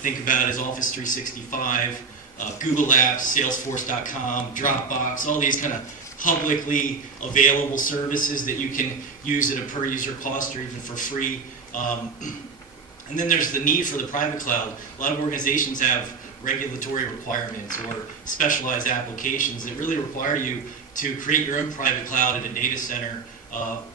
think about is Office 365, Google Apps, Salesforce.com, Dropbox, all these kind of publicly available services that you can use at a per user cost or even for free. And then there's the need for the private cloud. A lot of organizations have regulatory requirements or specialized applications that really require you to create your own private cloud at a data center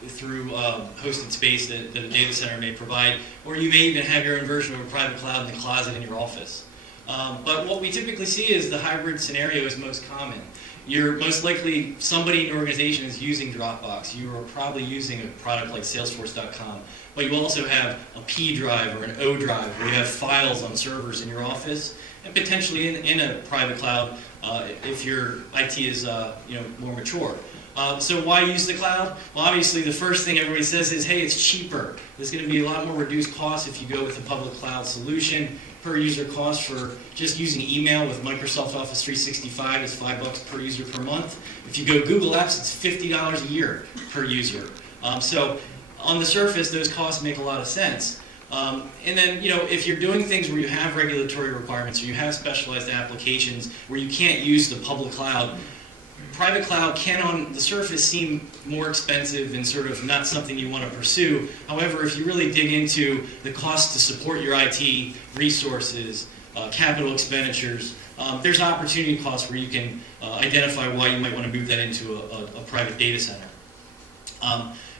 through hosted space that a data center may provide, or you may even have your own version of a private cloud in the closet in your office. But what we typically see is the hybrid scenario is most common. You're most likely, somebody in your organization is using Dropbox. You are probably using a product like Salesforce.com. But you also have a P drive or an O drive where you have files on servers in your office, and potentially in a private cloud if your IT is more mature. So why use the cloud? Well, obviously the first thing everybody says is, hey, it's cheaper. There's going to be a lot more reduced costs if you go with a public cloud solution. Per user cost for just using email with Microsoft Office 365 is $5 per user per month. If you go Google Apps, it's $50 a year per user. So on the surface, those costs make a lot of sense. And then, if you're doing things where you have regulatory requirements or you have specialized applications where you can't use the public cloud, private cloud can on the surface seem more expensive and sort of not something you want to pursue. However, if you really dig into the cost to support your IT resources, capital expenditures, there's opportunity costs where you can identify why you might want to move that into a private data center.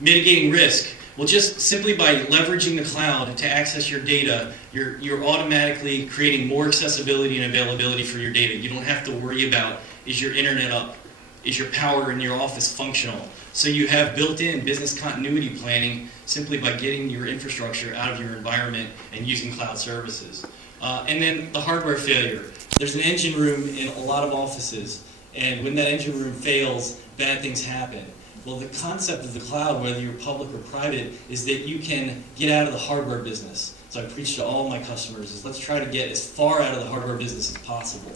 Mitigating risk. Well, just simply by leveraging the cloud to access your data, you're automatically creating more accessibility and availability for your data. You don't have to worry about, is your internet up? Is your power in your office functional? So you have built-in business continuity planning simply by getting your infrastructure out of your environment and using cloud services. And then the hardware failure. There's an engine room in a lot of offices, and when that engine room fails, bad things happen. Well, the concept of the cloud, whether you're public or private, is that you can get out of the hardware business. So I preach to all my customers is let's try to get as far out of the hardware business as possible.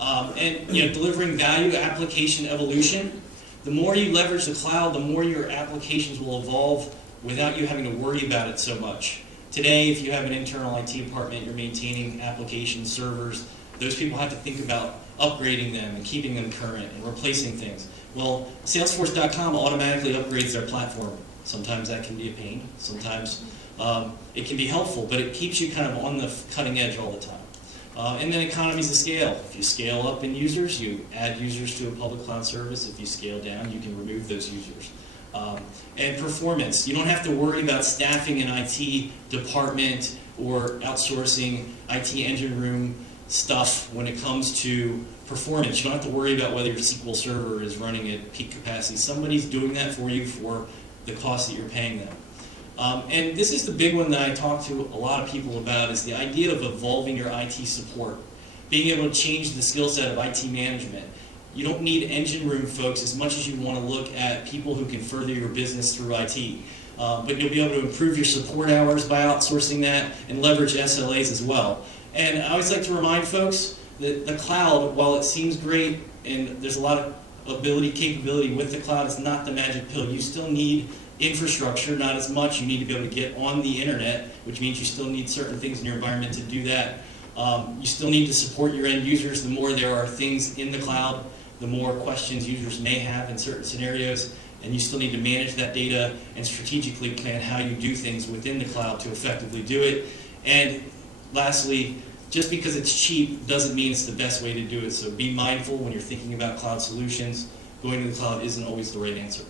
And delivering value, application evolution. The more you leverage the cloud, the more your applications will evolve without you having to worry about it so much. Today, if you have an internal IT department, you're maintaining applications, servers, those people have to think about upgrading them and keeping them current and replacing things. Well, Salesforce.com automatically upgrades their platform. Sometimes that can be a pain. Sometimes it can be helpful, but it keeps you kind of on the cutting edge all the time. And then economies of scale. If you scale up in users, you add users to a public cloud service. If you scale down, you can remove those users. And performance. You don't have to worry about staffing an IT department or outsourcing IT engine room stuff when it comes to performance. You don't have to worry about whether your SQL server is running at peak capacity. Somebody's doing that for you for the cost that you're paying them. And this is the big one that I talk to a lot of people about, is the idea of evolving your IT support. Being able to change the skill set of IT management. You don't need engine room folks as much as you want to look at people who can further your business through IT. But you'll be able to improve your support hours by outsourcing that and leverage SLAs as well. And I always like to remind folks that the cloud, while it seems great and there's a lot of capability with the cloud, it's not the magic pill. You still need infrastructure, not as much. You need to be able to get on the internet, which means you still need certain things in your environment to do that. You still need to support your end users. The more there are things in the cloud, the more questions users may have in certain scenarios, and you still need to manage that data and strategically plan how you do things within the cloud to effectively do it. And lastly, just because it's cheap doesn't mean it's the best way to do it. So be mindful when you're thinking about cloud solutions. Going to the cloud isn't always the right answer.